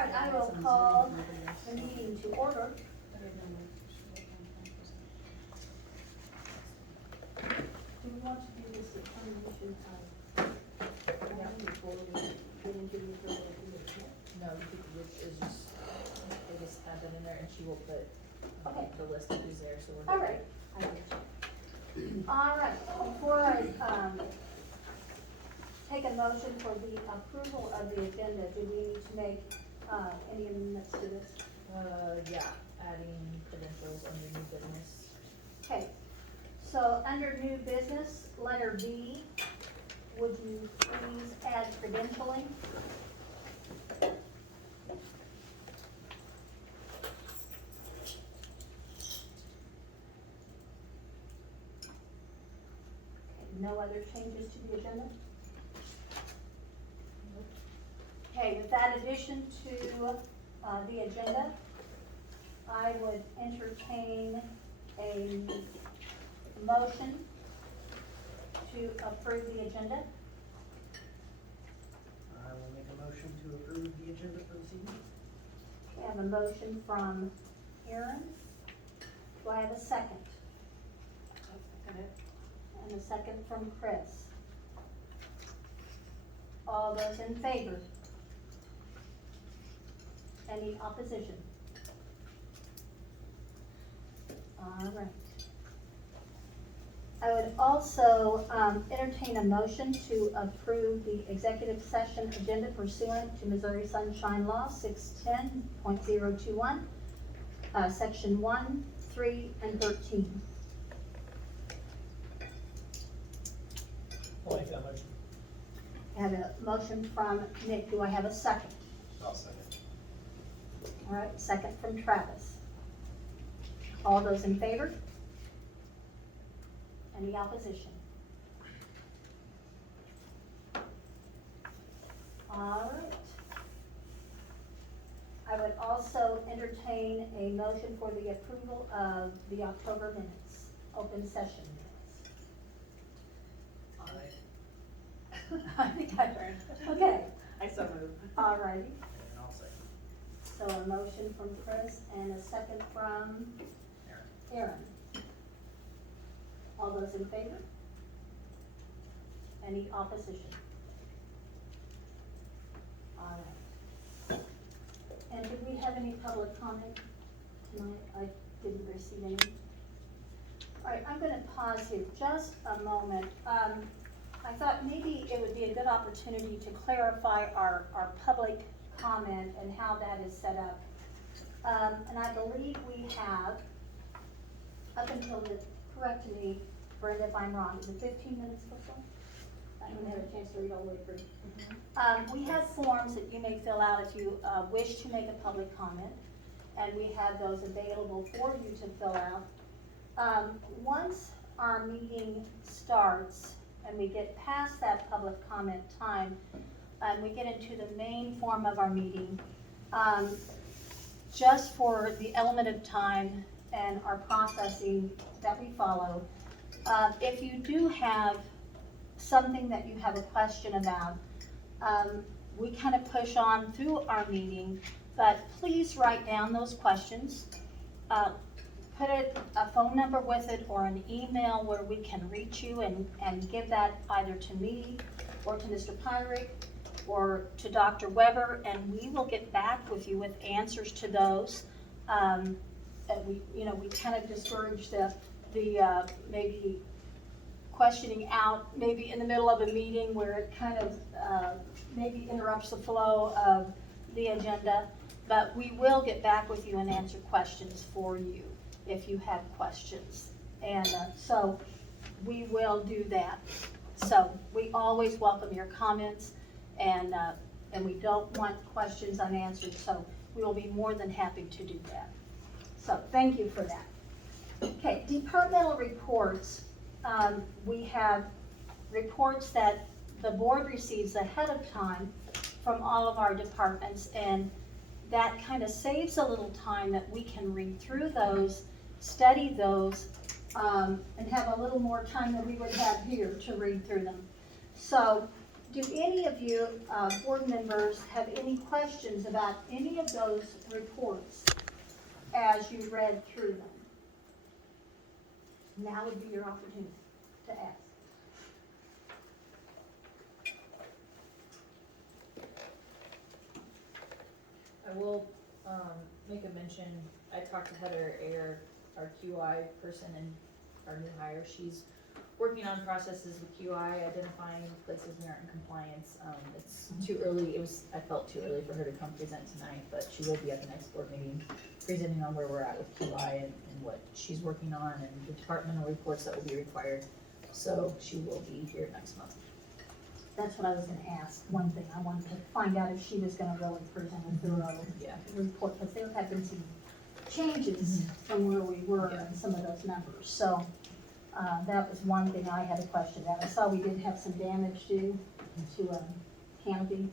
right, I will call the meeting to order. Do we want to do this determination of before we get into the further meeting? No, is just, I just add that in there and she will put Okay. the list of who's there, so we're. All right. I get you. All right, before I, take a motion for the approval of the agenda, do we need to make, any amendments to this? Yeah, adding credentials under new business. Okay, so under new business, letter B, would you please add credentialing? No other changes to the agenda? Okay, with that addition to the agenda, I would entertain a motion to approve the agenda. I will make a motion to approve the agenda for this evening. I have a motion from Aaron. Do I have a second? And a second from Chris. All those in favor? Any opposition? All right. I would also entertain a motion to approve the executive session agenda pursuant to Missouri Sunshine Law 610.021, section 1, 3, and 13. I'll make that motion. I have a motion from Nick. Do I have a second? I'll second. All right, second from Travis. All those in favor? Any opposition? All right. I would also entertain a motion for the approval of the October minutes, open session minutes. I think I heard. Okay, I so move. all righty. And I'll second. So a motion from Chris and a second from Aaron. All those in favor? Any opposition? All right. And did we have any public comment tonight? I didn't receive any. All right, I'm gonna pause here just a moment. I thought maybe it would be a good opportunity to clarify our public comment and how that is set up. And I believe we have, up until the, correct me, Brenda, if I'm wrong, is it 15 minutes before? I haven't had a chance to read all the way through. We have forms that you may fill out if you wish to make a public comment, and we have those available for you to fill out. Once our meeting starts and we get past that public comment time, and we get into the main form of our meeting, just for the element of time and our processing that we follow, if you do have something that you have a question about, we kind of push on through our meeting, but please write down those questions. Put a phone number with it or an email where we can reach you and give that either to me or to Mr. Pyrick or to Dr. Weber, and we will get back with you with answers to those. And we kind of discourage the maybe questioning out maybe in the middle of a meeting where it kind of maybe interrupts the flow of the agenda, but we will get back with you and answer questions for you if you have questions. And so we will do that. So we always welcome your comments, and we don't want questions unanswered, so we will be more than happy to do that. So thank you for that. Okay, departmental reports. We have reports that the board receives ahead of time from all of our departments, and that kind of saves a little time that we can read through those, study those, and have a little more time than we would have here to read through them. So Do any of you, board members, have any questions about any of those reports as you read through them? Now would be your opportunity to ask. I will, make a mention, I talked to Heather Ayer, our QI person and our new hire, she's working on processes with QI, identifying places we aren't in compliance. It's too early, I felt too early for her to come present tonight, but she will be at the next board meeting, presenting on where we're at with QI and what she's working on and the departmental reports that will be required. So she will be here next month. That's what I was gonna ask. One thing, I wanted to find out if she was gonna really present a thorough Yeah. report, because there have been some changes from where we were Yeah. in some of those numbers. So, that was one thing I had a question about. I saw we did have some damage due to a canopy.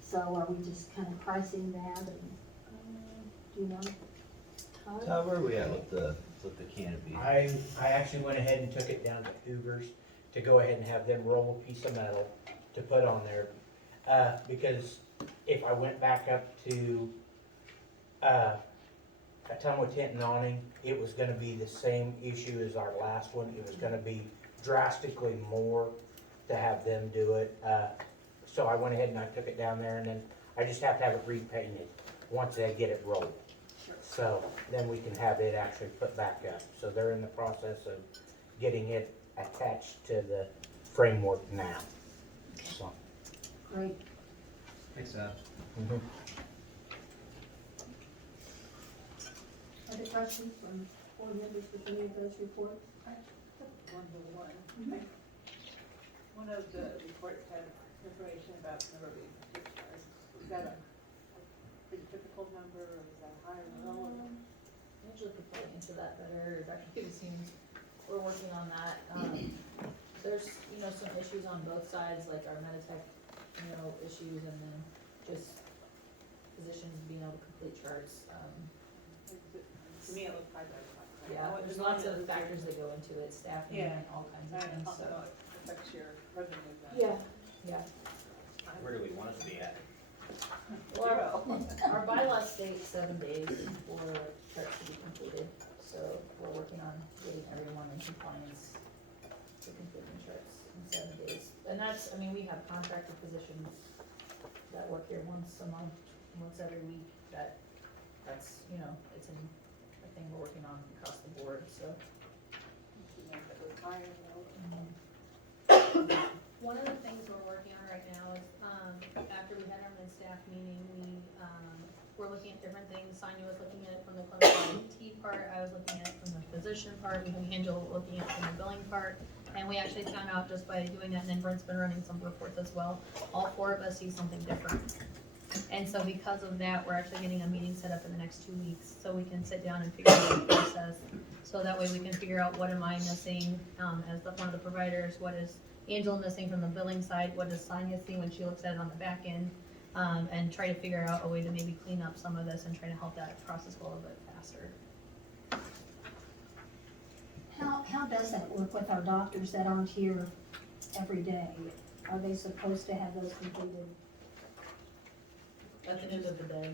So are we just kind of pricing that and, do you know? Todd? Todd, where are we at with the canopy? I actually went ahead and took it down to Hoover's to go ahead and have them roll a piece of metal to put on there. Because if I went back up to, a ton with tent and awning, it was gonna be the same issue as our last one. It was gonna be drastically more to have them do it. So I went ahead and I took it down there and then I just have to have it repainted once they get it rolled. So then we can have it actually put back up. So they're in the process of getting it attached to the framework now. So. Great. Thanks, Todd. Other questions from board members with any of those reports? One of the reports had information about the number of police cars. Is that a pretty typical number, or is that higher or lower? Angela could probably answer that better, Dr. Seems we're working on that. There's, some issues on both sides, like our Meditech, issues, and then just physicians being able to complete charts. To me, it looks like that. Yeah, there's lots of factors that go into it, staffing Yeah. and all kinds of I things, don't so. know, it affects your revenue then. Yeah. Where do we want it to be at? Well, our bylaws state 7 days for charts to be completed, so we're working on getting everyone in compliance to completing charts in 7 days. And that's, we have contracted physicians that work here once a month, once every week, that's, it's a thing we're working on across the board, so. You know, if it was higher or lower. One of the things we're working on right now is, after we had our mid-staff meeting, we're looking at different things. Sonia was looking at it from the clinical IT part, I was looking at it from the physician part, we have Angela looking at it from the billing part. And we actually found out just by doing that, and then Brent's been running some reports as well, all 4 of us see something different. And so because of that, we're actually getting a meeting set up in the next 2 weeks, so we can sit down and figure out the process. So that way we can figure out what am I missing, as one of the providers, what is Angela missing from the billing side, what does Sonia see when she looks at it on the back end, and try to figure out a way to maybe clean up some of this and try to help that process go a little bit faster. How does that work with our doctors that aren't here every day? Are they supposed to have those completed? At the end of the day.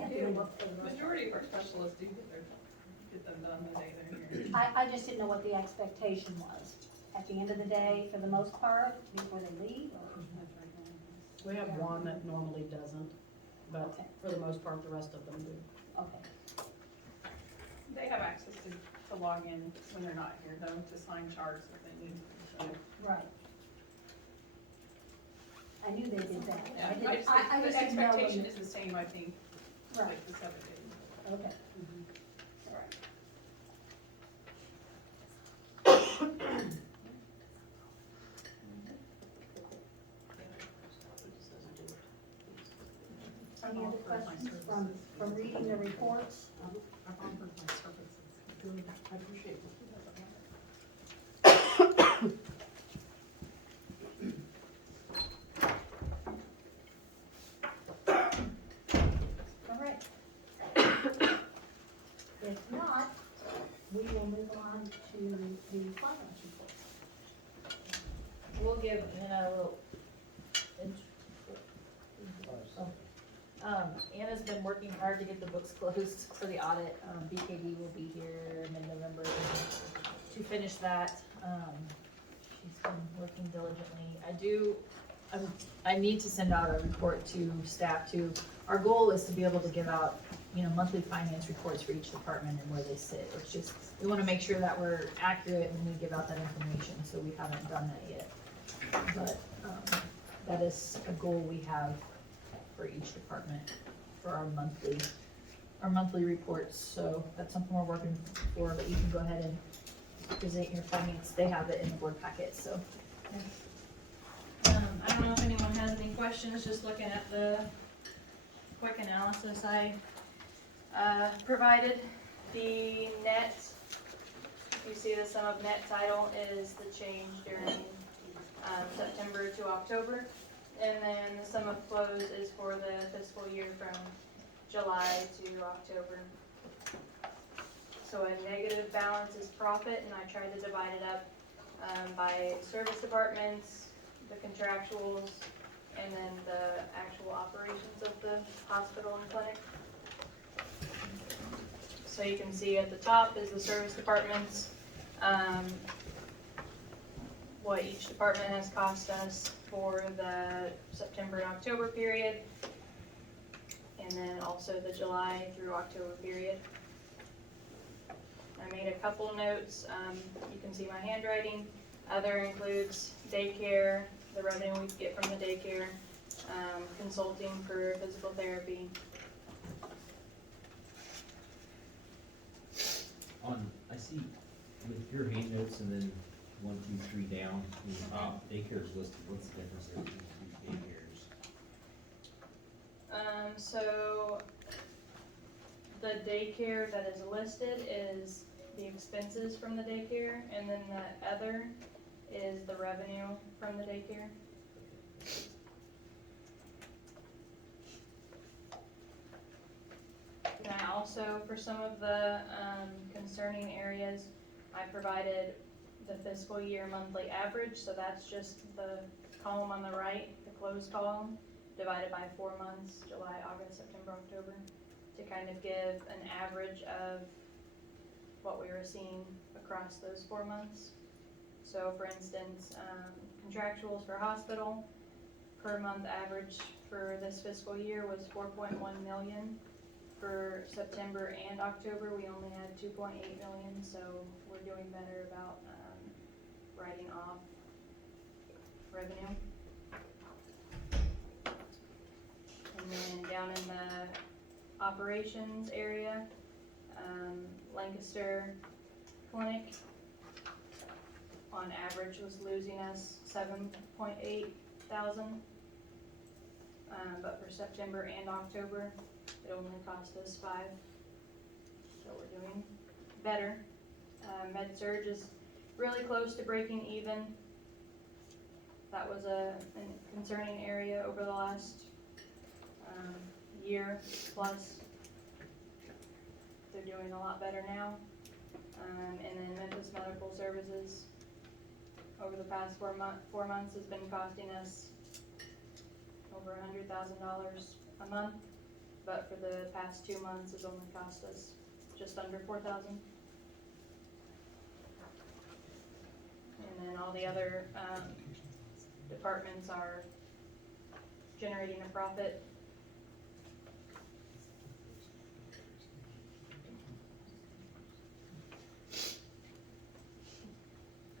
at the end? Majority of our specialists do get them done the day they're here. I just didn't know what the expectation was. At the end of the day, for the most part, before they leave, or? We have one that normally doesn't, but Okay. for the most part, the rest of them do. Okay, They have access to log in when they're not here, though, to sign charts if they need to, so. right. I knew they did that. Yeah, I I didn't, just, I the just didn't know when expectation the- is the same, I think, Right, like the 7 days. okay. All right. Any other questions from reading the reports? I've offered my services. Good, I appreciate it. All right. If not, we will move on to the finance report. We'll give, a little Anna's been working hard to get the books closed for the audit. BKD will be here mid-November to finish that. She's been working diligently. I need to send out a report to staff too. Our goal is to be able to give out, monthly finance reports for each department and where they sit. It's just, we wanna make sure that we're accurate when we give out that information, so we haven't done that yet. But, that is a goal we have for each department, for our monthly reports, so that's something we're working for, but you can go ahead and present your finance, they have it in the board packet, so. I don't know if anyone has any questions, just looking at the quick analysis I provided. The net, you see the sum of net title is the change during September to October. And then the sum of close is for the fiscal year from July to October. So a negative balance is profit, and I tried to divide it up by service departments, the contractuals, and then the actual operations of the hospital and clinic. So you can see at the top is the service departments, what each department has cost us for the September and October period, and then also the July through October period. I made a couple notes. You can see my handwriting. Other includes daycare, the revenue we get from the daycare, consulting for physical therapy. I see with your hand notes and then 1, 2, 3 down, in the top, daycare is listed, what's the difference there between daycares? So the daycare that is listed is the expenses from the daycare, and then the other is the revenue from the daycare. And I also, for some of the concerning areas, I provided the fiscal year monthly average, so that's just the column on the right, the closed column, divided by 4 months, July, August, September, October, to kind of give an average of what we were seeing across those 4 months. So for instance, contractuals for hospital, per month average for this fiscal year was 4.1 million. For September and October, we only had 2.8 million, so we're doing better about writing off revenue. And then down in the operations area, Lancaster Clinic on average was losing us 7.8 thousand. But for September and October, it only cost us 5. So we're doing better. Med-Surg is really close to breaking even. That was a concerning area over the last year plus. They're doing a lot better now. And then Memphis Medical Services over the past 4 months has been costing us over $100,000 a month, but for the past 2 months has only cost us just under $4,000. And then all the other departments are generating a profit.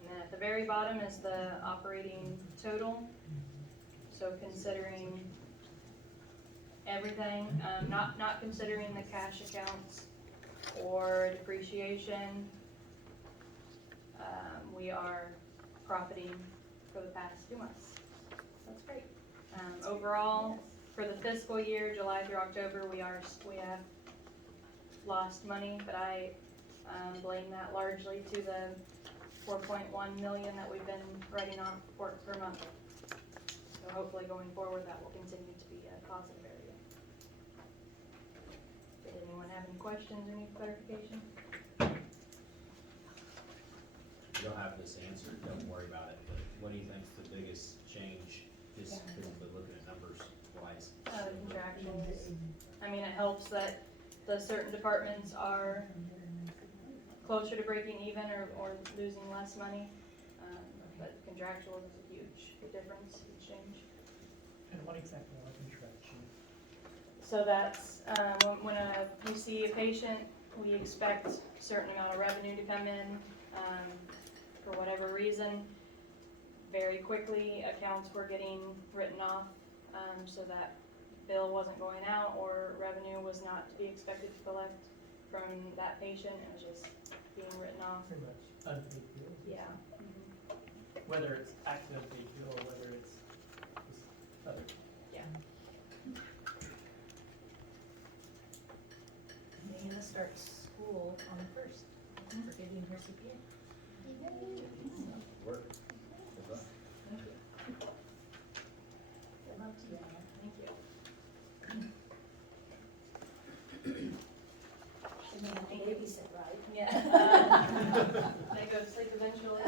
And then at the very bottom is the operating total. So considering everything, not considering the cash accounts or depreciation, we are profiting for the past 2 months. That's great. Overall, for the fiscal year, July through October, we have lost money, but I blame that largely to the 4.1 million that we've been writing off per month. So hopefully going forward, that will continue to be a positive area. Did anyone have any questions or need clarification? You'll have this answered, don't worry about it, but what do you think's the biggest change, just because we're looking at numbers? wise? Contractuals. I mean, it helps that the certain departments are closer to breaking even or losing less money. But contractual is a huge difference, huge change. And what exactly are contraction? So that's, when we see a patient, we expect a certain amount of revenue to come in, for whatever reason. Very quickly, accounts were getting written off, so that bill wasn't going out or revenue was not to be expected to collect from that patient. It was just being written off. Pretty much unpaid bills. Yeah. Whether it's active unpaid bill or whether it's just other. Diana starts school on the 1st for getting her CPA. Work. Good luck. Good luck to you, Diana. Thank you. She's gonna have to babysit, right? Yeah. They go to sleep eventually.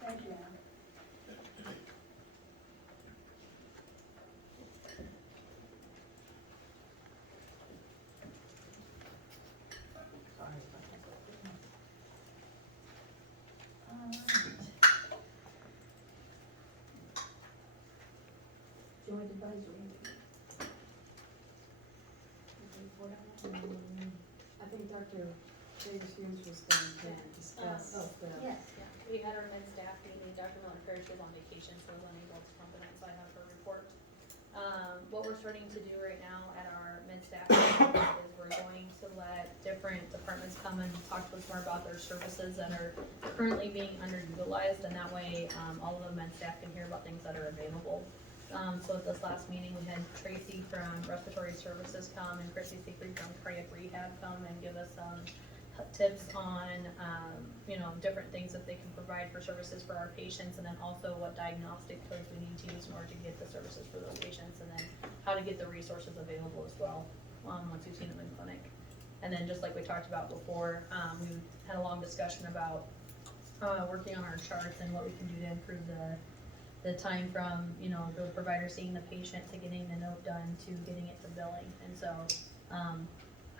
Thank you, Ann. Joint advisory. I think Dr. Davis Hughes was going to discuss the. Yes. Yeah, we had our mid staff meeting, Dr. Miller Parrish was on vacation, so was unable to come tonight, so I have her report. What we're starting to do right now at our mid staff meeting is we're going to let different departments come and talk to us more about their services that are currently being underutilized, and that way, all of the med staff can hear about things that are available. So at this last meeting, we had Tracy from Respiratory Services come and Chrissy Siegfried from Cardiac Rehab come and give us some tips on, different things that they can provide for services for our patients, and then also what diagnostic codes we need to use in order to get the services for those patients, and then how to get the resources available as well, once we've seen them in clinic. And then just like we talked about before, we had a long discussion about, working on our charts and what we can do to improve the time from, the provider seeing the patient to getting the note done to getting it to billing. And so,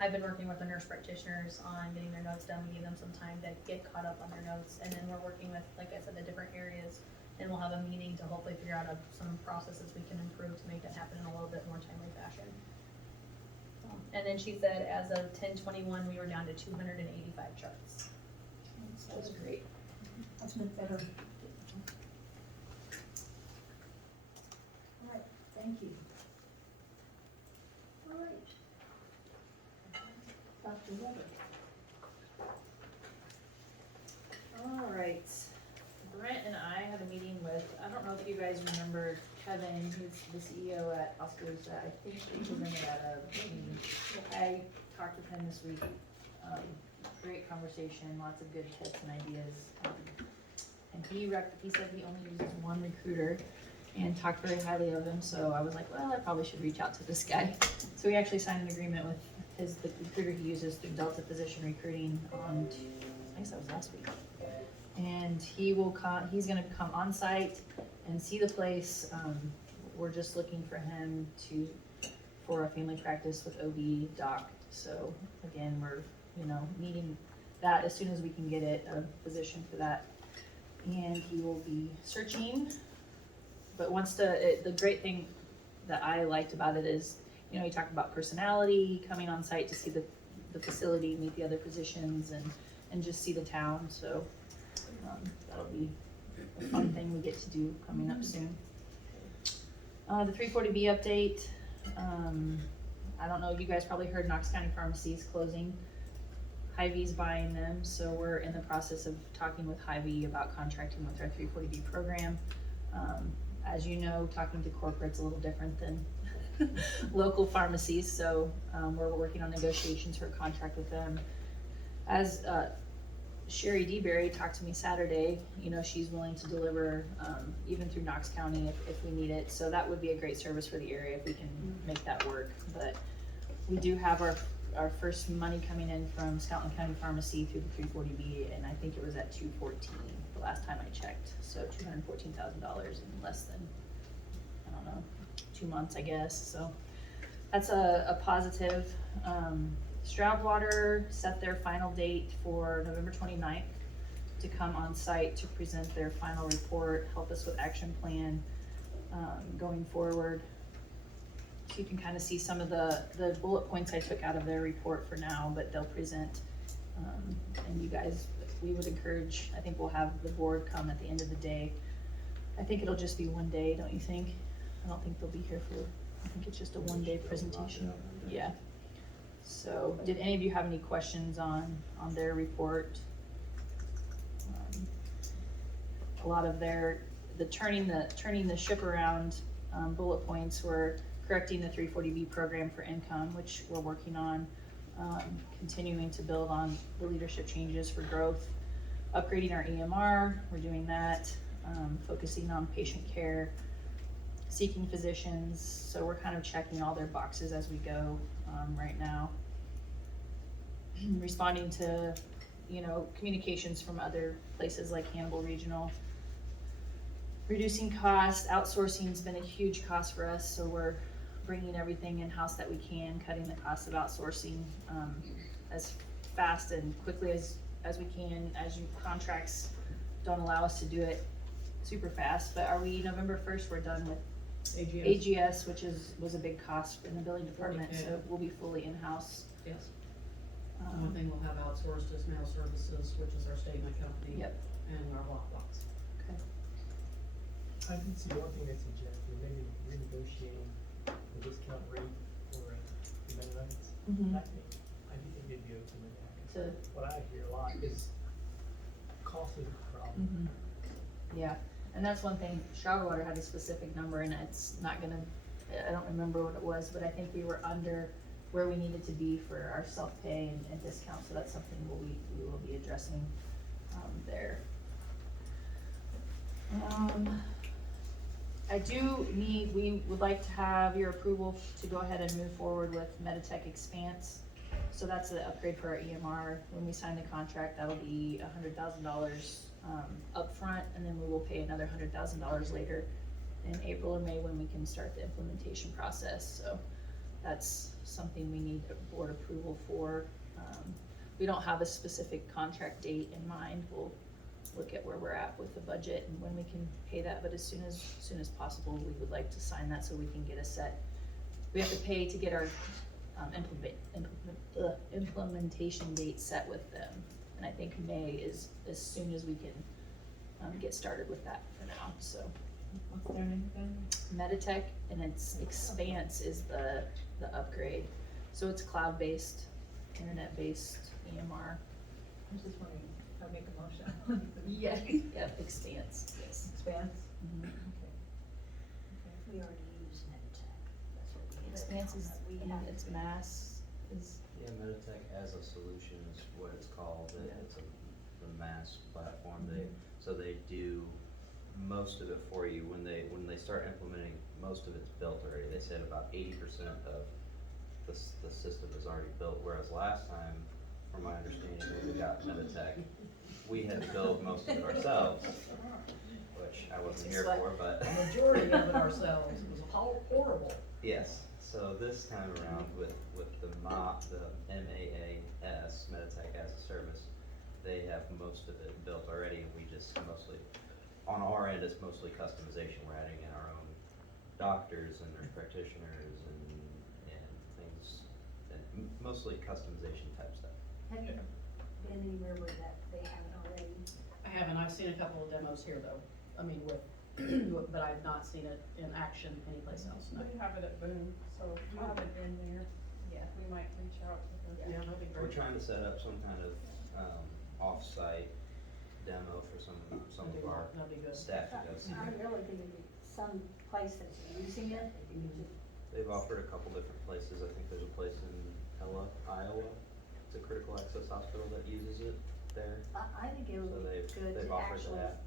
I've been working with the nurse practitioners on getting their notes done. We give them some time to get caught up on their notes, and then we're working with, like I said, the different areas, and we'll have a meeting to hopefully figure out some processes we can improve to make that happen in a little bit more timely fashion. And then she said, as of 10/21, we were down to 285 charts. That was great. That's much better. All right, thank you. All right. Dr. Weber. All right, Brent and I had a meeting with, I don't know if you guys remember Kevin, who's the CEO at Oskaloosa. I think he presented at a meeting. I talked with him this week. Great conversation, lots of good tips and ideas. And he said he only uses one recruiter and talked very highly of him, so I was like, well, I probably should reach out to this guy. So we actually signed an agreement with the recruiter he uses through Delta Physician Recruiting on, I guess that was last week. And he's gonna come on site and see the place. We're just looking for him for a family practice with OB doc. So again, we're, needing that as soon as we can get it, a position for that. And he will be searching, but the great thing that I liked about it is, you talk about personality, coming on site to see the facility, meet the other physicians, and just see the town. So that'll be a fun thing we get to do coming up soon. The 340B update. I don't know, you guys probably heard Knox County Pharmacy is closing. Hy-Vee's buying them, so we're in the process of talking with Hy-Vee about contracting with our 340B program. As you know, talking to corporate's a little different than local pharmacies, so we're working on negotiations for a contract with them. As Sherry DeBerry talked to me Saturday, you know, she's willing to deliver, even through Knox County if we need it, so that would be a great service for the area if we can make that work, but we do have our first money coming in from Scotland County Pharmacy through the 340B, and I think it was at 214 the last time I checked, so $214,000 in less than, I don't know, 2 months, I guess, so that's a positive. Stroudwater set their final date for November 29th to come on site to present their final report, help us with action plan going forward. So you can kind of see some of the bullet points I took out of their report for now, but they'll present. And you guys, we would encourage, I think we'll have the board come at the end of the day. I think it'll just be one day, don't you think? I don't think they'll be here for, I think it's just a one-day presentation. Yeah. So, did any of you have any questions on their report? A lot of the turning the ship around bullet points were correcting the 340B program for income, which we're working on, continuing to build on the leadership changes for growth, upgrading our EMR, we're doing that, focusing on patient care, seeking physicians, so we're kind of checking all their boxes as we go right now. Responding to, you know, communications from other places like Hannibal Regional. Reducing cost, outsourcing's been a huge cost for us, so we're bringing everything in-house that we can, cutting the cost of outsourcing as fast and quickly as we can, as contracts don't allow us to do it super fast, but are we November 1st, we're done with AGS, which was a big cost in the billing department, Okay. so we'll be fully in-house. Yes. The only thing we'll have outsourced is mail services, which is our statement company. Yep. And our lockbox. I did see one thing they suggested, maybe renegotiating the discount rate for the Mennonites. Mhm. I do think they'd be open to that. 'Cause To- what I hear a lot is cost is a problem. Yeah, and that's one thing, Stroudwater had a specific number and it's not gonna, I don't remember what it was, but I think we were under where we needed to be for our self-pay and discount, so that's something we will be addressing, there. We would like to have your approval to go ahead and move forward with Meditech Expanse. So that's the upgrade for our EMR. When we sign the contract, that'll be $100,000 upfront, and then we will pay another $100,000 later in April or May when we can start the implementation process. So that's something we need board approval for. We don't have a specific contract date in mind. We'll look at where we're at with the budget and when we can pay that, but as soon as possible, we would like to sign that so we can get a set. We have to pay to get our implementation date set with them, and I think May is as soon as we can get started with that for now, so. What's their name again? Meditech, and its Expanse is the upgrade, so it's cloud-based, internet-based EMR. I'm just wondering, if I make a motion. Yeah. Yep, Expanse, yes. Expanse? Mhm. We already use Meditech, that's what we use. Expanse is, We have it's mass, is, Yeah, Meditech as a solution is what it's called, it's the mass platform, so they do most of it for you, when they start implementing, most of it's built already, they said about 80% of the system is already built, whereas last time, from my understanding, when we got Meditech, we had to build most of it ourselves, which I wasn't here for, but. The majority of it ourselves, it was horrible. Yes, so this time around with the MAAS, Meditech as a Service, they have most of it built already, and we just mostly, on our end, it's mostly customization, we're adding in our own doctors and nurse practitioners and things, and mostly customization type stuff. Have you been anywhere where that they have it already? I haven't, I've seen a couple of demos here though, I mean with, but I've not seen it in action anyplace else, no. We have it at Boone, so if we have it in there, yeah. we might reach out to them. Yeah, that'd be We're great. trying to set up some kind of off-site demo for some of our That'd be good. staff to go see. I really think it'd be some place that's using it, if you could just They've offered a couple different places. I think there's a place in Iowa. It's a critical access hospital that uses it. there, I think it so would be good they've to offered actually, that.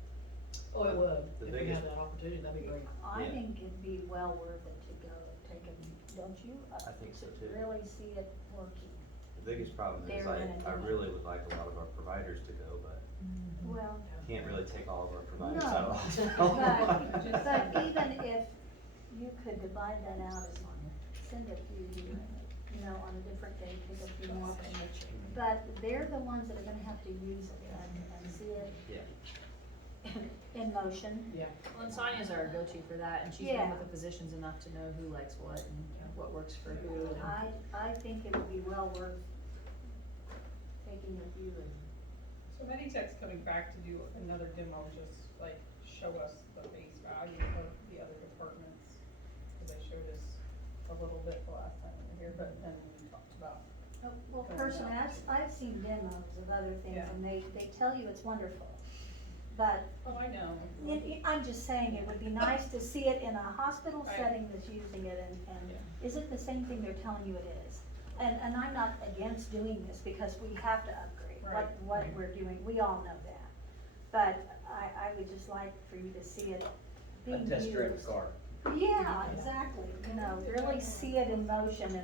Oh, it would, The if we biggest- had that opportunity, that'd be great. I Yeah. think it'd be well worth it to go take a, don't you? I think so too. To really see it working. The biggest problem is They're gonna I do it. really would like a lot of our providers to go, but Well, can't really take all of our providers No, out of the hospital. but even if you could divide that out and send a few here, you know, on a different day, pick a few more. But they're the ones that are gonna have to use it and see it Yeah. in motion. Yeah. Well, and Sonia's our go-to for that, and she's been Yeah. with the physicians enough to know who likes what and what works for who. And I think it would be well worth taking with you and, So Meditech's coming back to do another demo, just like show us the face value of the other departments. Cause they showed us a little bit the last time we were here, but then we talked about, well, Going personally, out. I've seen demos of other things Yeah. and they tell you it's wonderful. But oh, I know. I'm just saying, it would be nice to see it in a hospital Right. setting that's using it and Yeah. is it the same thing they're telling you it is? And I'm not against doing this because we have to upgrade, Right. what we're doing, we all know that. But I would just like for you to see it A being test drive used. car. Yeah, exactly, you know, really see it in motion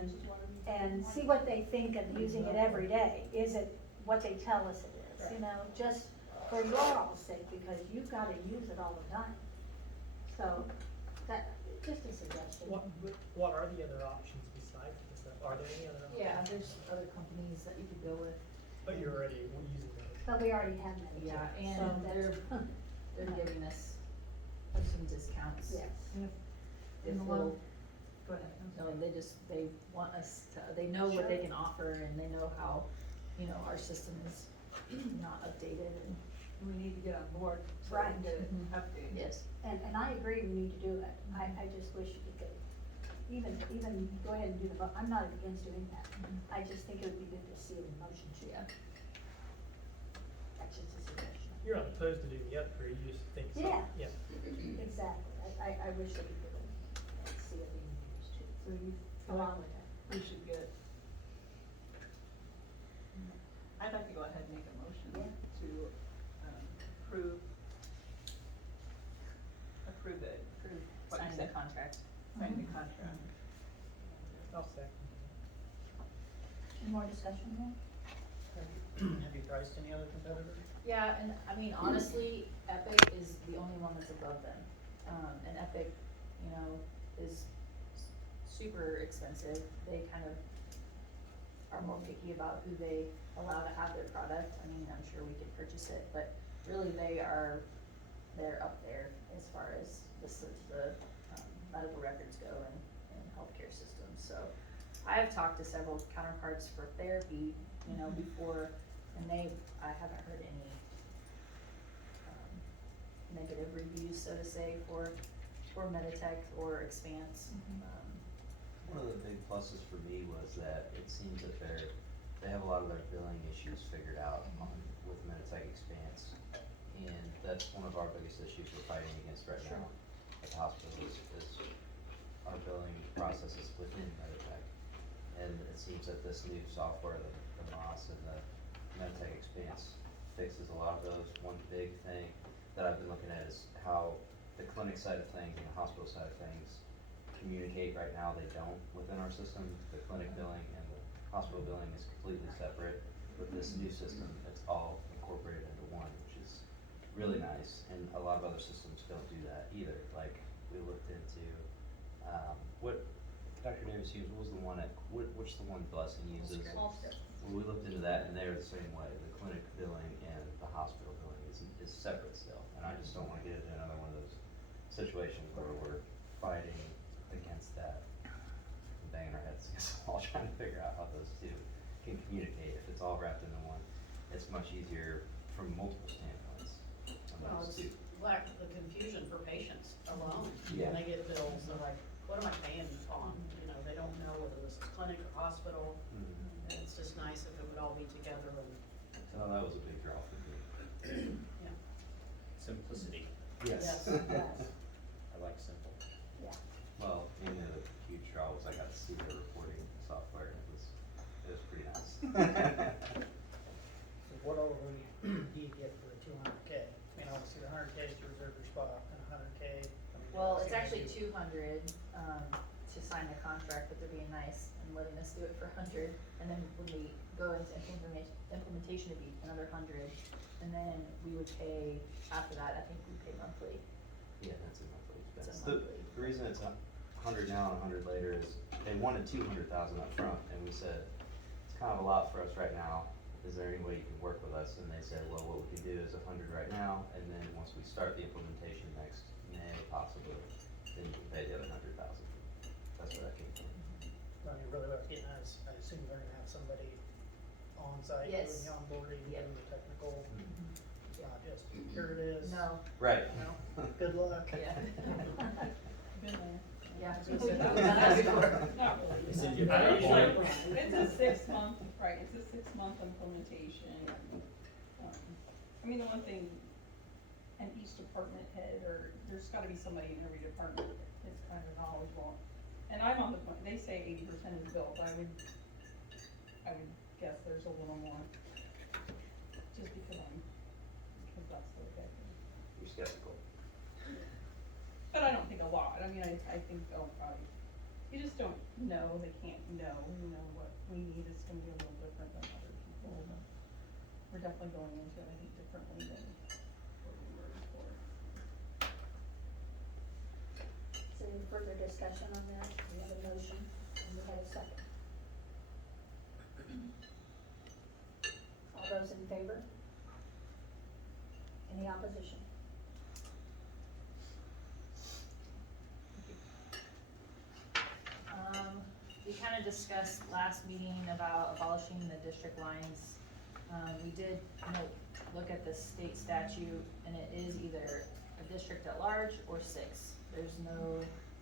and see what they think of using it every day. Is it what they tell us it is, you know, just for your all's sake, because you've gotta use it all the time. So, that, just a suggestion. What are the other options besides this? Are there any other options? yeah, there's other companies that you could go with. But you're already using those. But we already have many. Yeah, so and that's- they're giving us some discounts. Yes. If we'll, no, they want us to, they know what they Sure. can offer and they know how, you know, our system is not updated and. We need to get on board, so Right. we can get it Mhm. updated. Yes. And I agree, we need to do it. I just wish we could, even go ahead and do the vote. I'm not against doing that. I just think it would be good to see it in motion too. Yeah. That's just a suggestion. You're not opposed to doing the upgrade, you just think so. Yeah. Yeah. Exactly. I wish that we could see it being used too. So you, Along with that. we should get. I'd like to go ahead and make a motion to, approve it, what you Signing the said. contract. Sign the contract. I'll second. Any more discussion here? Have you priced any other competitors? Yeah, and I mean, honestly, Epic is the only one that's above them. And Epic, you know, is super expensive. They kind of are more picky about who they allow to have their product. I mean, I'm sure we could purchase it, but really they're up there as far as the medical records go and healthcare systems. So I have talked to several counterparts for therapy, you know, before, and I haven't heard any negative reviews, so to say, for Meditech or Expanse. One of the big pluses for me was that it seems that they have a lot of their billing issues figured out with Meditech Expanse. And that's one of our biggest issues we're fighting against right now at the hospital is our billing processes within Meditech. And it seems that this new software, the MOS and the Meditech Expanse fixes a lot of those. One big thing that I've been looking at is how the clinic side of things and the hospital side of things communicate. Right now they don't within our system. The clinic billing and the hospital billing is completely separate. With this new system, it's all incorporated into one, which is really nice, and a lot of other systems don't do that either. Like, we looked into, what, Dr. Davis used, what was the one which the one Blessing uses? Well, we looked into that, and they're the same way. The clinic billing and the hospital billing is separate still, and I just don't wanna get into another one of those situations where we're fighting against that, and banging our heads against the wall, trying to figure out how those two can communicate. If it's all wrapped into one, it's much easier from multiple standpoints on Well, those it's two. like the confusion for patients alone. Yeah. When they get bills, they're like, what am I paying on? You know, they don't know whether this is clinic or hospital, Mhm. and it's just nice if it would all be together and, So that was a big draw for me. Simplicity. Yes. Yes. I like simple. Well, and the huge draw was I got to see their reporting software, and it was pretty nice. So what are we 200, to sign the contract, but they're being nice and letting us do it for 100. And then when we go into implementation, it'd be another 100. And then we would pay, after that, I think we pay monthly. Yeah, that's a monthly It's a expense. monthly. The reason it's 100 now and 100 later is they wanted 200,000 up front, and we said, it's kind of a lot for us right now. Is there any way you can work with us? And they said, well, what we can do is 100 right now, and then once we start the implementation next May, possibly, then you can pay the other 100,000. That's where that came from. I mean, really what I was getting at is, I assume they're gonna have somebody on site doing Yes. the onboarding, Yep. doing the technical, it's Yeah. not just, here it is. No, Right. no, Good luck. yeah. Been there. Yeah. We've We've done done that before. Not really. You said you're But not usually- going. It's a 6-month, right, it's a 6-month implementation. I mean, the one thing, and each department head, or there's gotta be somebody in every department that's kind of knowledgeable. And I'm on the, they say 80% is built, I would guess there's a little more. Just because that's the way. You're skeptical. But I don't think a lot, I mean, I think they'll probably, you just don't know, they can't know, what we need is gonna be a little different than other people, but we're definitely going into it, I think, differently than what we were before. Is there any further discussion on that? We have a motion, and we have a second. All those in favor? Any opposition? We kind of discussed last meeting about abolishing the district lines. We did, look at the state statute, and it is either a district at large or 6. There's no,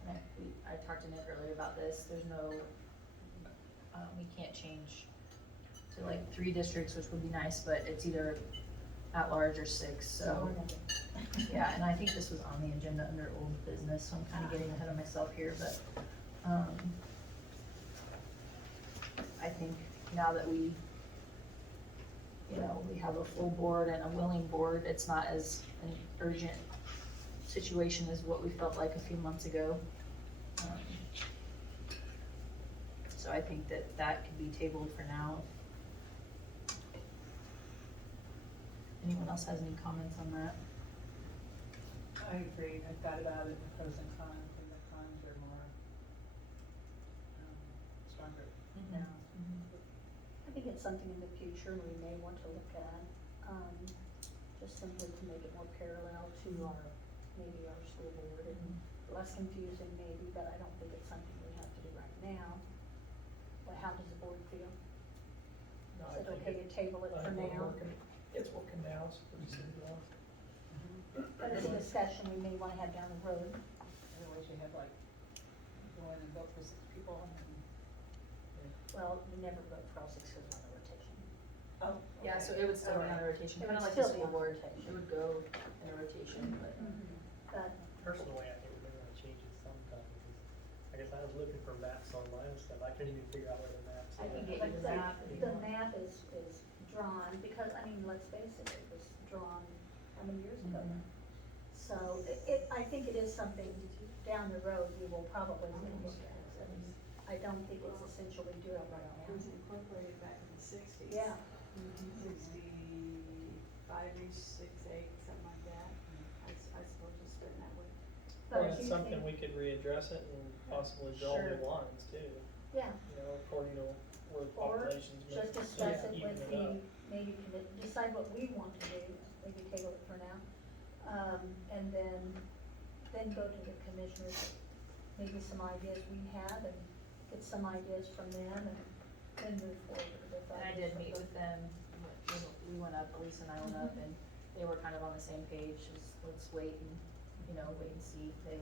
and I talked to Nick earlier about this, there's no, we can't change to like 3 districts, which would be nice, but it's either at large or 6, so. Yeah, and I think this was on the agenda under old business, so I'm kind of getting ahead of myself here, but, I think now that we, we have a full board and a willing board, it's not as an urgent situation as what we felt like a few months ago. So I think that could be tabled for now. Anyone else has any comments on that? I agree, I thought about it, the pros and cons, and the cons are more, stronger now. I think it's something in the future we may want to look at, just simply to make it more parallel to maybe our school board and less confusing maybe, but I don't think it's something we have to do right now. Well, how does the board feel? No, Is it I think okay to table it for now? It's working now, so pretty soon to go on. But it's a discussion we may wanna have down the road. Otherwise you have like, go in and vote for 6 people and then. Well, you never vote for all 6 because we're on the rotation. Oh. Yeah, so it would still be on a rotation, It kind of would like the still be school on a board, rotation. it would go in a rotation, but. But, Personally, I think we're gonna change it sometime, because I guess I was looking for maps online and stuff, I couldn't even figure out where the maps. I can are. get you the map. the map is drawn, because, I mean, let's face it, it was drawn how many years ago now? So I think it is something down the road we will probably look at. I don't think it's essential we do it right It was now. incorporated back in the 60s. Yeah. 65, 6, 8, something like that. I suppose it's been that way. But Well, if it's you something think- we could readdress it and possibly draw Sure. new lines too, Yeah, according to where or populations. may- just discuss it even with it the, up. maybe decide what we want to do, maybe table it for now. And then go to the commissioners, maybe some ideas we have and get some ideas from them and then move forward with that. And I did meet with them, we went up, Elisa and I went up, and they were kind of on the same page, just let's wait and, wait and see. They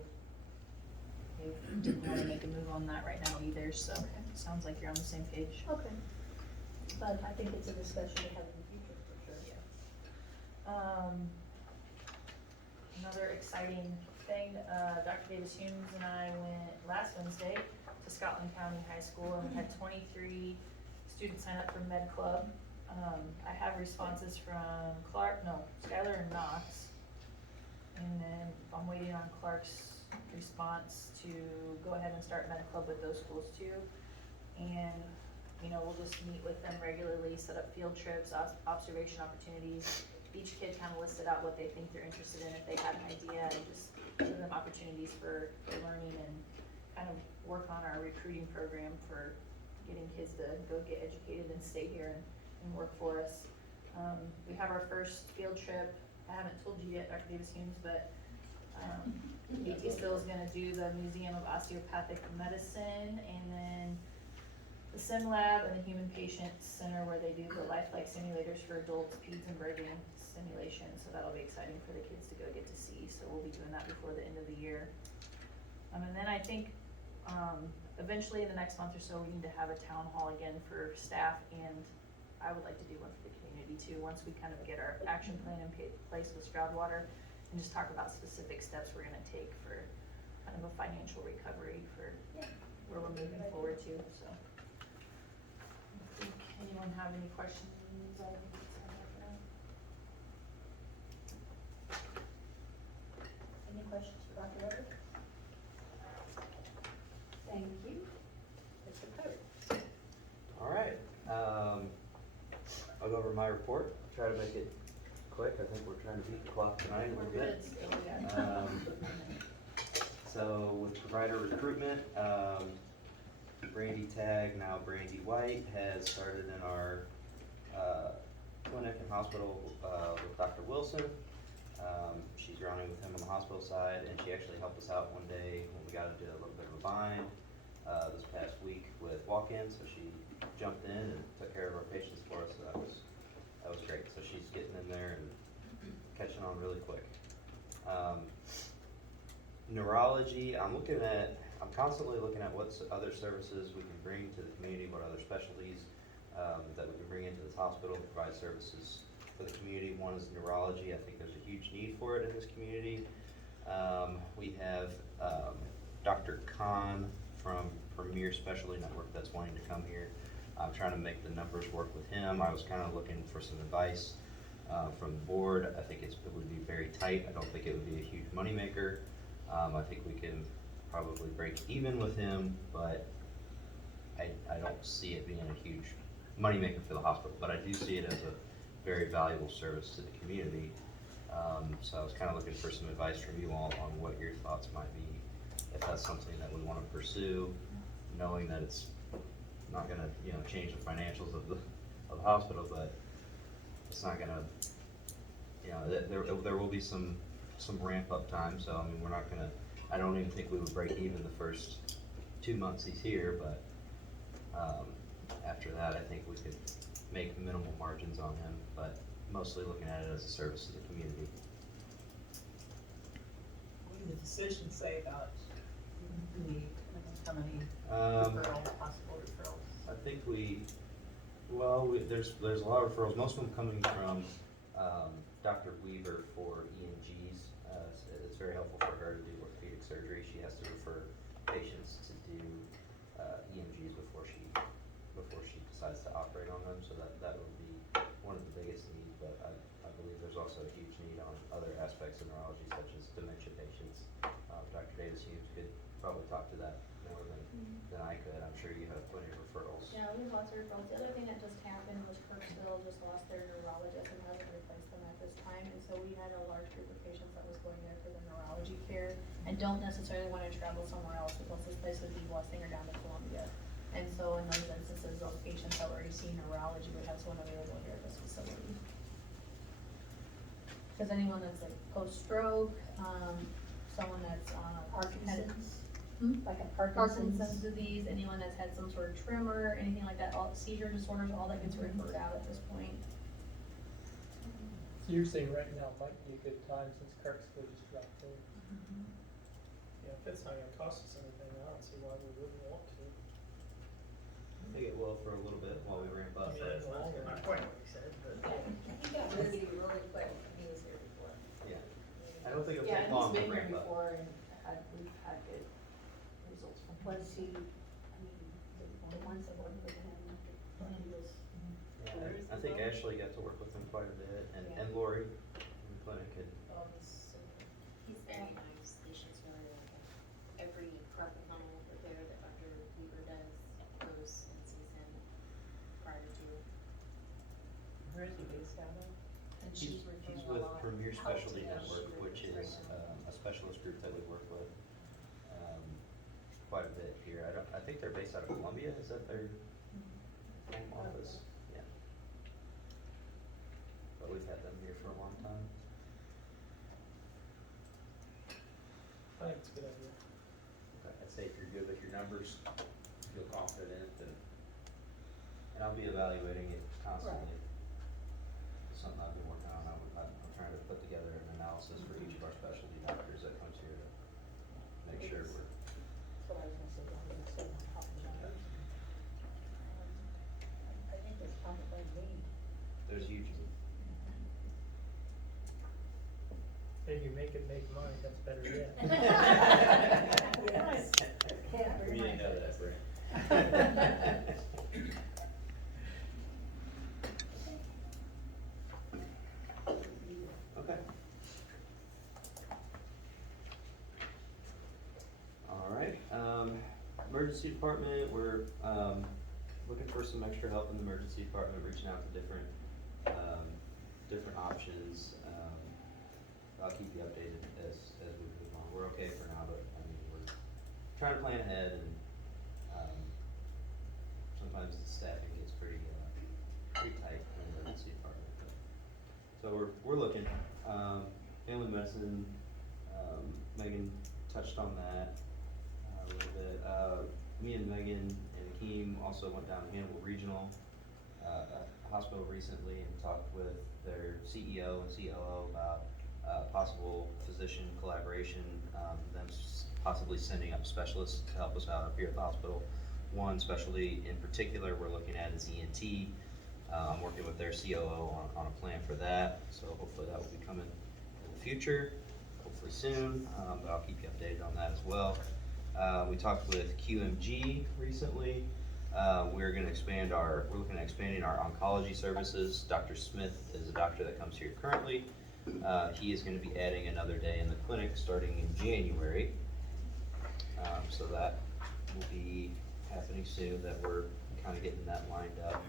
didn't wanna make a move on that right now either, so it sounds like you're on the same page. Okay, but I think it's a discussion to have in the future for sure. Another exciting thing, Dr. Davis Humes and I went last Wednesday to Scotland County High School, and we had 23 students sign up for Med Club. I have responses from Skylar and Knox, and then I'm waiting on Clark's response to go ahead and start Med Club with those schools too. And, you know, we'll just meet with them regularly, set up field trips, observation opportunities. Each kid kind of listed out what they think they're interested in, if they had an idea, and just give them opportunities for learning and kind of work on our recruiting program for getting kids to go get educated and stay here and work for us. We have our first field trip. I haven't told you yet, Dr. Davis-Humes, but DT still is gonna do the Museum of Osteopathic Medicine, and then the Sim Lab and the Human Patient Center, where they do the lifelike simulators for adults, peds and birthing simulation. So that'll be exciting for the kids to go get to see. So we'll be doing that before the end of the year. And then I think eventually in the next month or so, we need to have a town hall again for staff, and I would like to do one for the community too, once we kind of get our action plan in place with Stroudwater, and just talk about specific steps we're gonna take for kind of a financial recovery for where we're moving forward to, so. Anyone have any questions? Any questions for Dr. Weber? Thank you. Mr. Coates? All right, I'll go over my report, try to make it quick. I think we're trying to beat the clock tonight a We're little bit. good still, yeah. So with provider recruitment, Brandy Tag, now Brandy White, has started in our clinic and hospital with Dr. Wilson. She's running with him on the hospital side, and she actually helped us out one day when we got into a little bit of a bind this past week with walk-ins. So she jumped in and took care of our patients for us. So that was great. So she's getting in there and catching on really quick. Neurology, I'm constantly looking at what other services we can bring to the community, what other specialties that we can bring into this hospital to provide services for the community. One is neurology. I think there's a huge need for it in this community. We have Dr. Khan from Premier Specialty Network that's wanting to come here. I'm trying to make the numbers work with him. I was kind of looking for some advice from the board. I think it would be very tight. I don't think it would be a huge moneymaker. I think we can probably break even with him, but I don't see it being a huge moneymaker for the hospital, but I do see it as a very valuable service to the community. So I was kind of looking for some advice from you all on what your thoughts might be, if that's something that we want to pursue, knowing that it's not gonna, change the financials of the hospital, but it's not gonna, there will be some ramp up time. So I mean, we're not gonna, I don't even think we would break even the first 2 months he's here, but after that, I think we could make minimal margins on him, but mostly looking at it as a service to the community. What do the physicians say about how many possible referrals? I think there's a lot of referrals, most of them coming from Dr. Weaver for ENGs. It's very helpful for her to do orthopedic surgery. She has to refer patients to do EMGs before she decides to operate on them, so that would be one of the biggest needs. But I believe there's also a huge need on other aspects of neurology, such as dementia patients. Dr. Davis-Humes could probably talk to that more than I could. I'm sure you have plenty of referrals. Yeah, we have lots of referrals. The other thing that just happened was Kirksville just lost their neurologist and hasn't replaced them at this time. And so we had a large group of patients that was going there for the neurology care and don't necessarily want to travel somewhere else because this place would be Wessing or down to Columbia. And so in those instances, those patients that were already seeing neurology would have someone available here at this facility. Because anyone that's like post-stroke, someone that's Parkinson's, like a Parkinson's disease, anyone that's had some sort of tremor, anything like that, all seizure disorders, all that gets referred out at this point. So you're saying right now might be a good time since Kirksville just dropped in? Yeah, if it's not gonna cost us anything, I don't see why we wouldn't want to. I think it will for a little bit while we ramp up. Not quite what you said, but. He got busy really quick when he was here before. Yeah, I don't think it'll Yeah, take and long he's to been here ramp up. before and we've had good results from him. was he, the ones that worked with him, when he was, Yeah, I think Ashley got to work with him quite a bit, and Lori in the clinic, and He's very nice, patients really like him. Where's he based out of? And He's she's referring a with lot Premier out Specialty to Network, Shooter which right is now. a specialist group that we work with quite a bit here. I think they're based out of Columbia. Is that their home office? Yeah. But we've had them here for a long time. I think it's a good idea. Okay, I'd say if you're good with your numbers, feel confident, and I'll be evaluating it constantly. Something I've been working on, I'm trying to put together an analysis for each of our specialty doctors that comes here to make sure we're. That's what I was gonna say, I was gonna say on top of that. I think there's probably need. There's huge. If you make it make money, that's better yet. Yes. Yeah, very We didn't nice. know that, Brent. Okay. All right, emergency department, we're, looking for some extra help in the emergency department, reaching out to different, different options. I'll keep you updated as we move on. We're okay for now, but I mean, we're trying to plan ahead and, sometimes the staffing gets pretty tight in the emergency department. But, so we're looking. Family medicine, Megan touched on that a little bit. Me and Megan and Akeem also went down to Hannibal Regional Hospital recently and talked with their CEO and COO about possible physician collaboration, them possibly sending up specialists to help us out up here at the hospital. One specialty in particular we're looking at is ENT. I'm working with their COO on a plan for that, so hopefully that will be coming in the future, hopefully soon, but I'll keep you updated on that as well. We talked with QMG recently. We're looking at expanding our oncology services. Dr. Smith is a doctor that comes here currently. He is going to be adding another day in the clinic starting in January. So that will be happening soon, that we're kind of getting that lined up.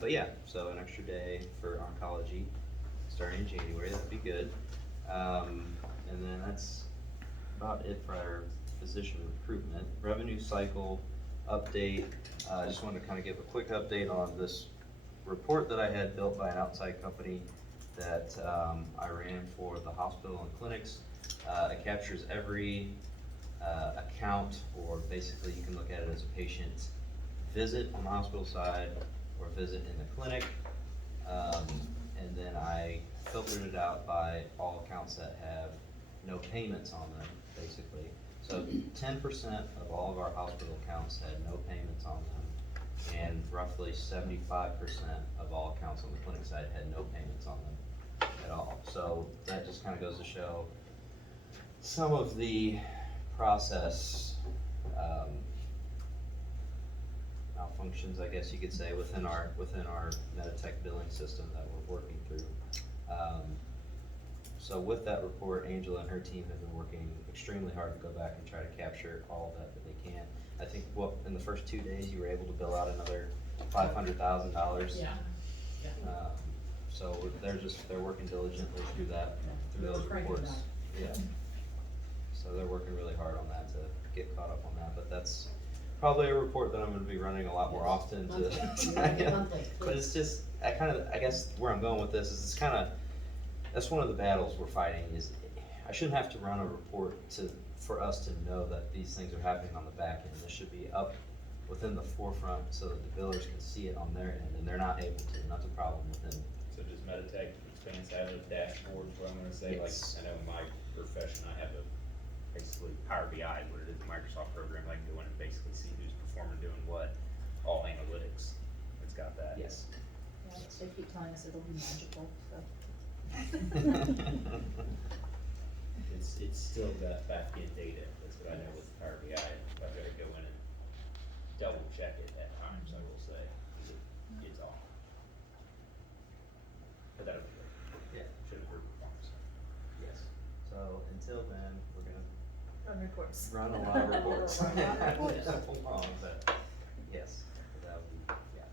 But yeah, so an extra day for oncology starting in January, that'd be good. And then that's about it for our physician recruitment. Revenue cycle update, I just wanted to kind of give a quick update on this report that I had built by an outside company that I ran for the hospital and clinics. It captures every account, or basically you can look at it as a patient visit on the hospital side or visit in the clinic. And then I filtered it out by all accounts that have no payments on them, basically. So 10% of all of our hospital accounts had no payments on them, and roughly 75% of all accounts on the clinic side had no payments on them at all. So that just kind of goes to show some of the process malfunctions, I guess you could say, within our Meditech billing system that we're working through. So with that report, Angela and her team have been working extremely hard to go back and try to capture all of that they can. I think in the first 2 days you were able to bill out another $500,000. Yeah. So they're working diligently through those reports. Yeah. So they're working really hard on that to get caught up on that, but that's probably a report that I'm gonna be running a lot more often Monthly. But it's just, I guess where I'm going with this is that's one of the battles we're fighting is, I shouldn't have to run a report for us to know that these things are happening on the back end. This should be up within the forefront so that the billers can see it on their end, and they're not able to, and that's a problem with them. So does Meditech expand out of the dashboard, is what I'm gonna say? Yes. Like, I know in my profession, I have basically Power BI is what it is, a Microsoft program, I can go in and basically see who's performing, doing what, all analytics, it's got that. Yes. Yeah, they keep telling us it'll be magical, so. It's still got back-end data, that's what I know with Power BI, I've gotta go in and double check it at times, I will say, 'cause it's off. But that'll be good. Yeah. Should have heard performance. Yes. So until then, we're gonna Run reports. run a lot of reports. Run a lot of reports. Long, but yes, that would be, yeah.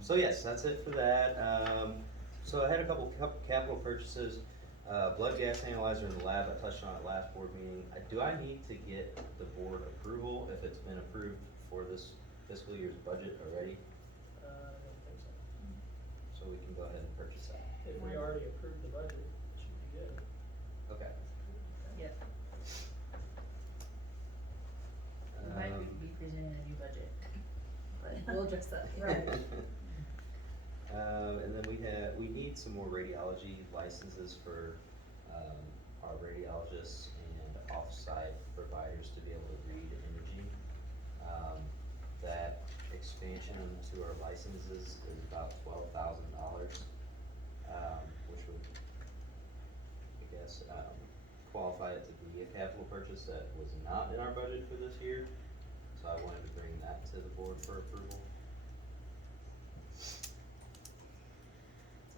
So So yes, that's it for that. So I had a couple capital purchases. Blood gas analyzer in the lab, I touched on it last board meeting. Do I need to get the board approval if it's been approved for this fiscal year's budget already? I don't think so. So we can go ahead and purchase that. If we already approved the budget, it should be good. Okay. Yep. We might Um, be presenting a new budget, but we'll address that. Right. And then we need some more radiology licenses for, our radiologists and off-site providers to be able to read imaging. That expansion to our licenses is about $12,000, which would, I guess, qualify it to be a capital purchase that was not in our budget for this year. So I wanted to bring that to the board for approval.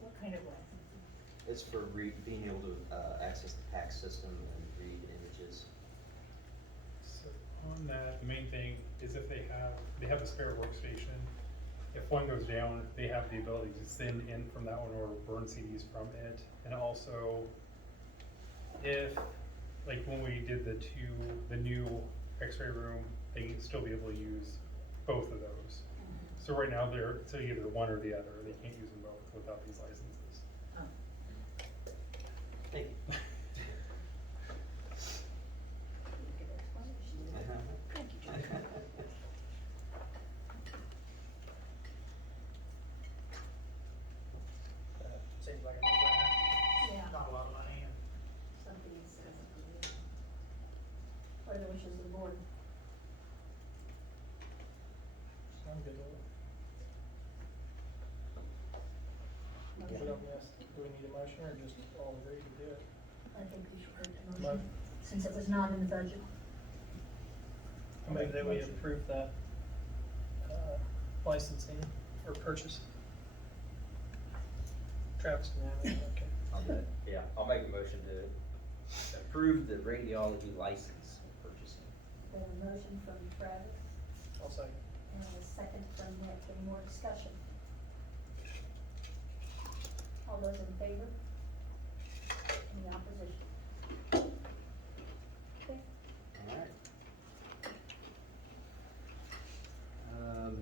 What kind of license? It's for being able to access the PACS system and read images. So on that, the main thing is if they have a spare workstation. If one goes down, they have the ability to send in from that one or burn CDs from it. And also, if, like when we did the new x-ray room, they can still be able to use both of those. So right now, it's either one or the other. They can't use them both without these licenses. Thank you. Seems like a no-brainer. Yeah. Not a lot of money. Something that says, what are the wishes of the board? I'm good with it. Motion? We don't, yes, do we need a motion or just all agree to do it? I think we should make the Mo- motion, since it was not in the budget. I move that we approve that, licensing or purchase. Travis can have it, okay. I'll make a motion to approve the radiology license purchasing. We have a motion from Travis I'll second. and a second from Nick. Any more discussion? All those in favor? Any opposition? Okay. Alright.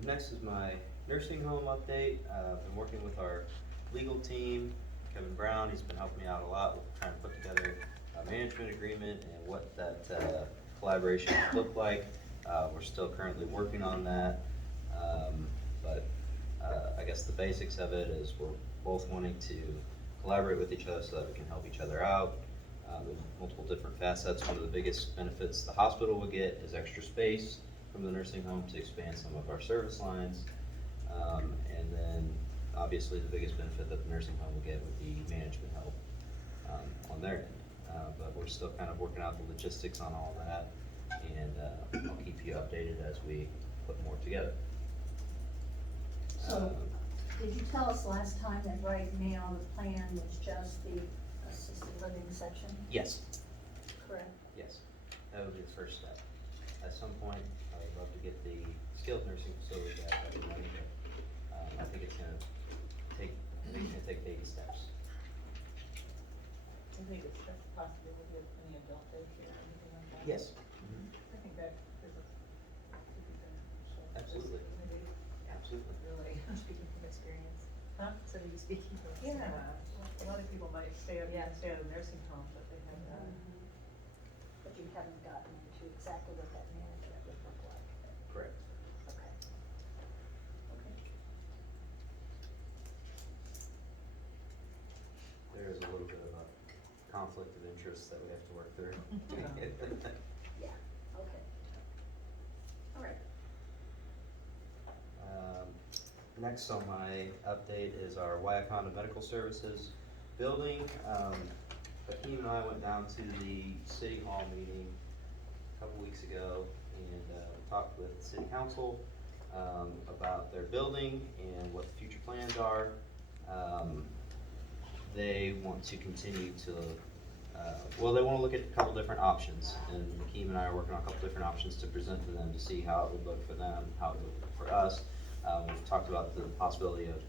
Next is my nursing home update. I've been working with our legal team, Kevin Brown. He's been helping me out a lot with trying to put together a management agreement and what that collaboration would look like. We're still currently working on that. But I guess the basics of it is we're both wanting to collaborate with each other so that we can help each other out. There's multiple different facets. One of the biggest benefits the hospital will get is extra space from the nursing home to expand some of our service lines. And then obviously the biggest benefit that the nursing home will get would be management help on their end. But we're still kind of working out the logistics on all that, and I'll keep you updated as we put more together. So, did you tell us last time that right now the plan was just the assisted living section, Yes, correct? yes, that would be the first step. At some point, I would love to get the skilled nursing facility back up and running, but I think it's gonna take baby steps. I think it's a possibility of any adult daycare or anything like that. Yes. I think that is a, could be beneficial. Absolutely. Maybe Absolutely. really, speaking from experience. Huh? So you speaking from Yeah. experience. A lot of people might stay at a nursing home, but they have not. But you haven't gotten into exactly what that management would look like. Correct. Okay. Okay. There is a little bit of a conflict of interest that we have to work through. Yeah, okay. All right. Next on my update is our Waiakanda Medical Services building. Hakeem and I went down to the City Hall meeting a couple weeks ago and talked with the City Council about their building and what the future plans are. They want to continue to, they want to look at a couple different options, and Hakeem and I are working on a couple different options to present to them to see how it would look for them, how it would look for us. We've talked about the possibility of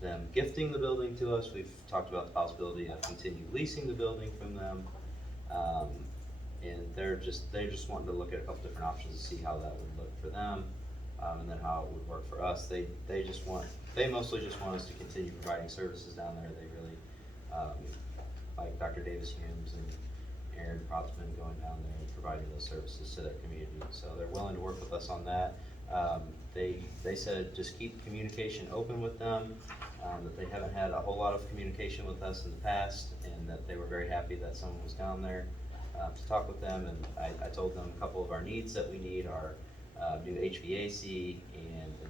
them gifting the building to us. We've talked about the possibility of continue leasing the building from them. And they're just wanting to look at a couple different options to see how that would look for them, and then how it would work for us. They mostly just want us to continue providing services down there. They really, like Dr. Davis Humes and Aaron Protzman going down there and providing those services to their community. So they're willing to work with us on that. They said just keep communication open with them, that they haven't had a whole lot of communication with us in the past, and that they were very happy that someone was down there to talk with them. And I told them a couple of our needs that we need are new HVAC and a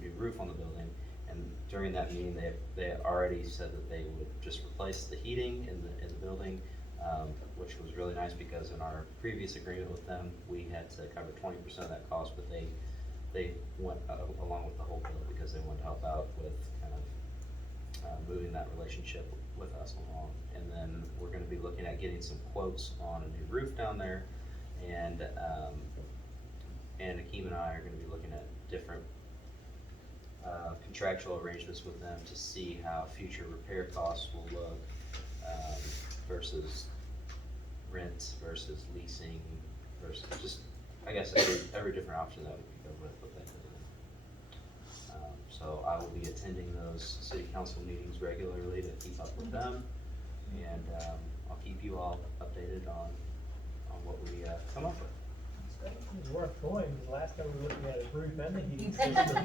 new roof on the building. And during that meeting, they already said that they would just replace the heating in the building, which was really nice because in our previous agreement with them, we had to cover 20% of that cost, but they went along with the whole bill because they wanted to help out with kind of moving that relationship with us along. And then we're going to be looking at getting some quotes on a new roof down there, and Akeem and I are going to be looking at different contractual arrangements with them to see how future repair costs will look, versus rent versus leasing versus just, I guess, every different option that we can go with them. So I will be attending those city council meetings regularly to keep up with them, and I'll keep you all updated on what we come up with. It's worth going, because last time we were looking at a roof and the heating system.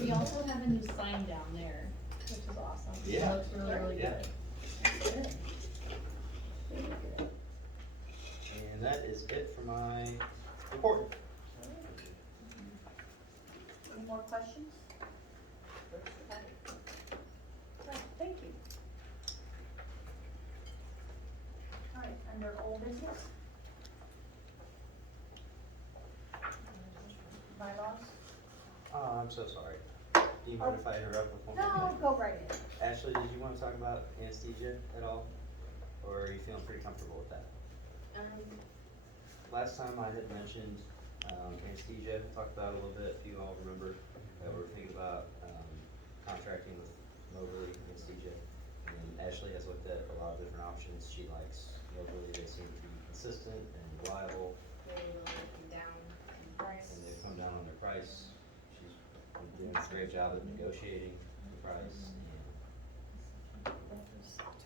We also have a new sign down there, which is awesome. Yeah. It looks really, really Yeah. good. And that is it for my report. Any more questions? Thank you. All right, under old business? Bylaws? Oh, I'm so sorry. Do you mind if I interrupt with one more No, thing? go right in. Ashley, did you want to talk about anesthesia at all? Or are you feeling pretty comfortable with that? Last time I had mentioned anesthesia, talked about it a little bit, if you all remember, that we were thinking about contracting with Moberly Anesthesia. And Ashley has looked at a lot of different options. She likes Moberly, they seem to be consistent and reliable, They're able to come down in price. and they've come down on their price. She's been doing a great job at negotiating the price. And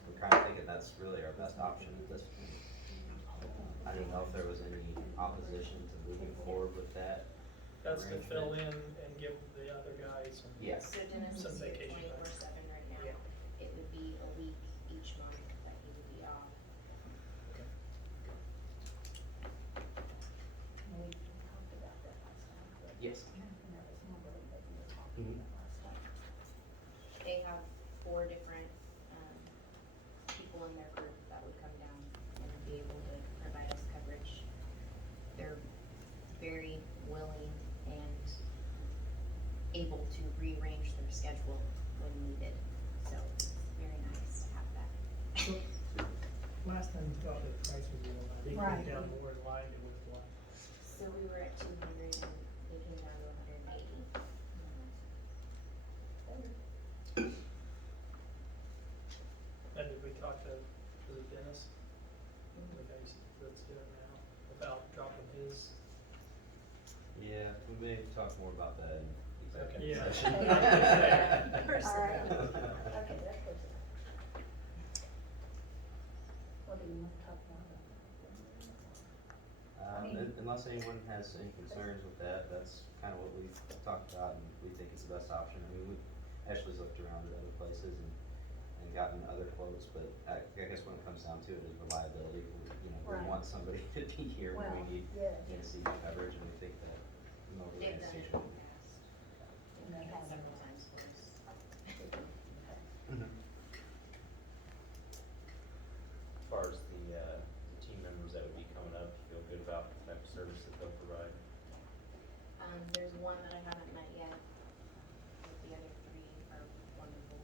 we're kind of thinking that's really our best option at this point. I didn't know if there was any opposition to moving forward with that. That's to fill in and give the other guys some. Yes. So Dennis Some is here vacation time. 24/7 right now. Yeah. It would be a week each month that he would be off. We talked about that last time, but. Yes. And that was more really what we were talking Mhm. about last time. They have 4 different people in their group that would come down and be able to provide us coverage. They're very willing and able to rearrange their schedule when needed. So it's very nice to have that. Last time you thought the price would be low, they Right. came down more in line with what? So we were at 200 and they came down to 180. And did we talk to the dentist? The guy that's doing it now, about dropping his? Yeah, we may talk more about that in executive Yeah. session. All right. Okay, that's good. What do you want to talk about? Unless anyone has any concerns with that, that's kind of what we've talked about, and we think it's the best option. I mean, Ashley's looked around at other places and gotten other quotes, but I guess when it comes down to it is reliability. We Right. want somebody to be here when Well, we need yeah. anesthesia coverage, and we think that Moberly They've done it in anesthesia. the past. They've done it several times for us. Mhm. As far as the team members that would be coming up, you feel good about the type of service that they'll provide? There's one that I haven't met yet, but the other 3 are wonderful.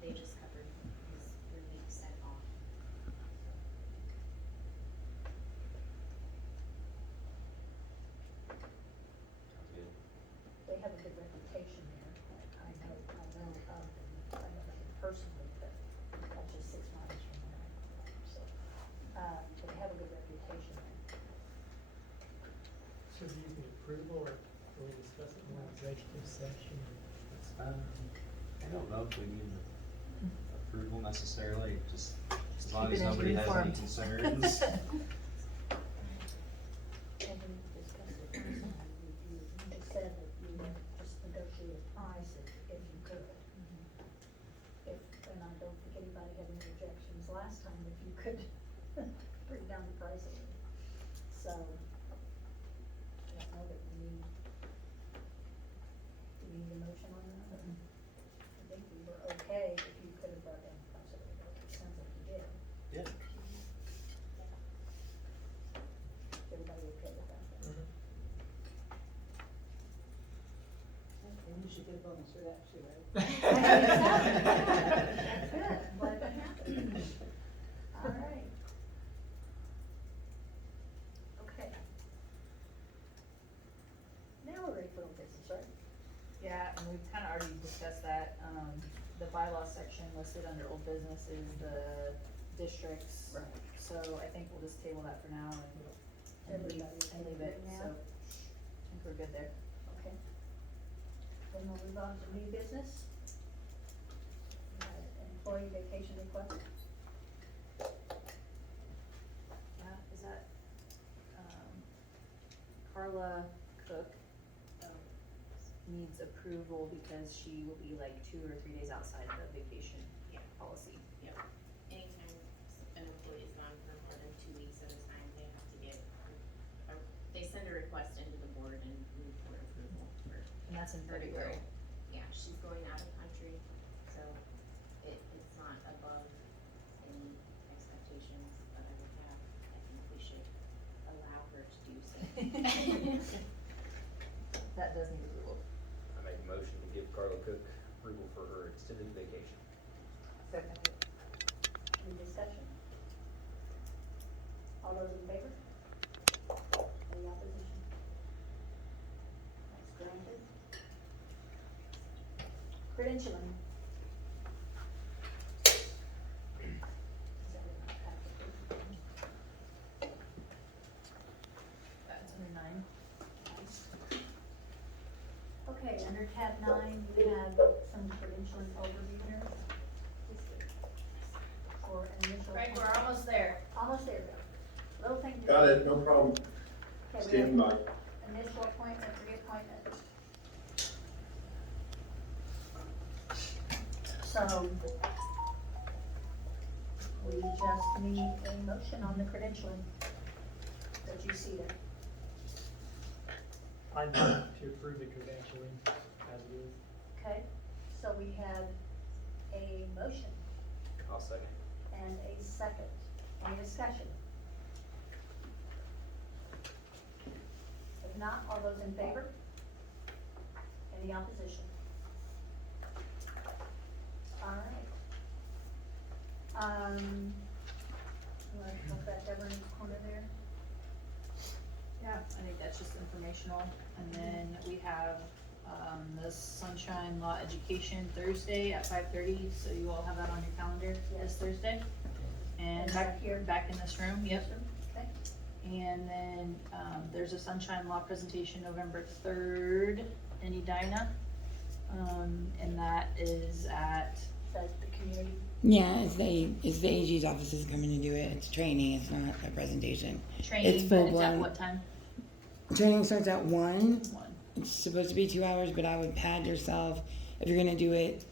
They just covered his 3 weeks sent off. So do you need approval, or can we discuss it more in executive session? I don't know if we need approval necessarily, just as long Keep as it nobody has any informed. concerns. It said that you would just negotiate a price if you could. If, and I don't think anybody had any objections last time, if you could bring down the price a little. So, I don't know that we need, do we need a motion on that? I think we were okay if you could have brought down the price a little bit, it sounds like you did. Yeah. Everybody okay with that? And you should get a bonus for that too, right? That's good, I'm glad that happened. All right. Okay. Now we're ready for old business, right? Yeah, and we've kinda already discussed that, the bylaw section listed under old business is the districts. Right. So I think we'll just table that for now and leave Everybody okay it, with so now? I think we're good there. Okay. Then we'll move on to new business. Employee vacation request. Yeah, is that, Carla Cook needs approval because she will be like 2 or 3 days outside the vacation policy. Anytime an employee is gone for more than 2 weeks at a time, they have to get, they send a request into the board and move for approval for And that's in her to go. February. Yeah, she's going out of country, so it's not above any expectations that I would have. I think we should allow her to do so. That does need approval. I make a motion to give Carla Cook approval for her extended vacation. Second. Any discussion? All those in favor? Any opposition? That's granted. Credentialing. Is that in our packet? That's under 9. Okay, under tab 9, we have some credentialing overview here. For initial. Right, we're almost there. Almost there, Bill. Little thing. to Got do. it, no problem. Okay, we have Stand by. initial appointment, reappointment. So, we just need a motion on the credentialing that you see there. I move to approve the credentialing as it is. Okay, so we have a motion I'll second. and a second. Any discussion? If not, all those in favor? Any opposition? All right. You want to talk about Deborah in the corner there? Yeah, I think that's just informational. And then we have, the Sunshine Law Education Thursday at 5:30, so you all have that on your calendar this Thursday. And And back back here? back in this room, yep. Okay. And then, there's a Sunshine Law presentation November 3rd in Edina. And that is at, That's the community. Yeah, it's the AG's office is coming to do it. It's training, it's not a presentation. training, It's but it's at full-blown. what time? Training starts at 1. 1. It's supposed to be 2 hours, but I would pad yourself. If you're gonna do it,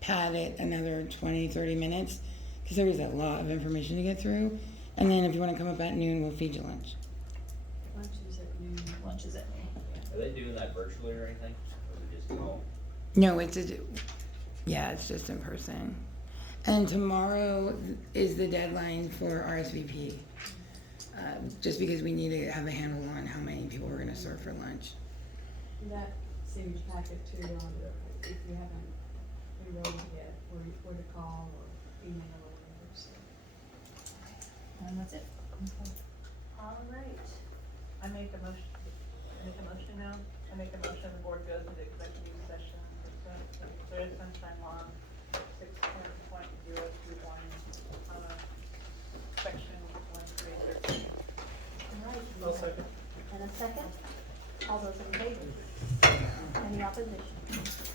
pad it another 20, 30 minutes, because there is a lot of information to get through. And then if you wanna come up at noon, we'll feed you lunch. Lunch is at noon. Lunch is at noon. Are they doing that virtually or anything? Or is it just all? No, it's just in person. And tomorrow is the deadline for RSVP. Just because we need to have a handle on how many people we're gonna serve for lunch. That seems packet too, if you haven't enrolled yet, where to call or email or whatever, so. And that's it. All right. I make a motion now. I make a motion, the board goes into executive session pursuant to Missouri Sunshine Law 6.021, section 133. All right. I'll second. And a second? All those in favor? Any opposition?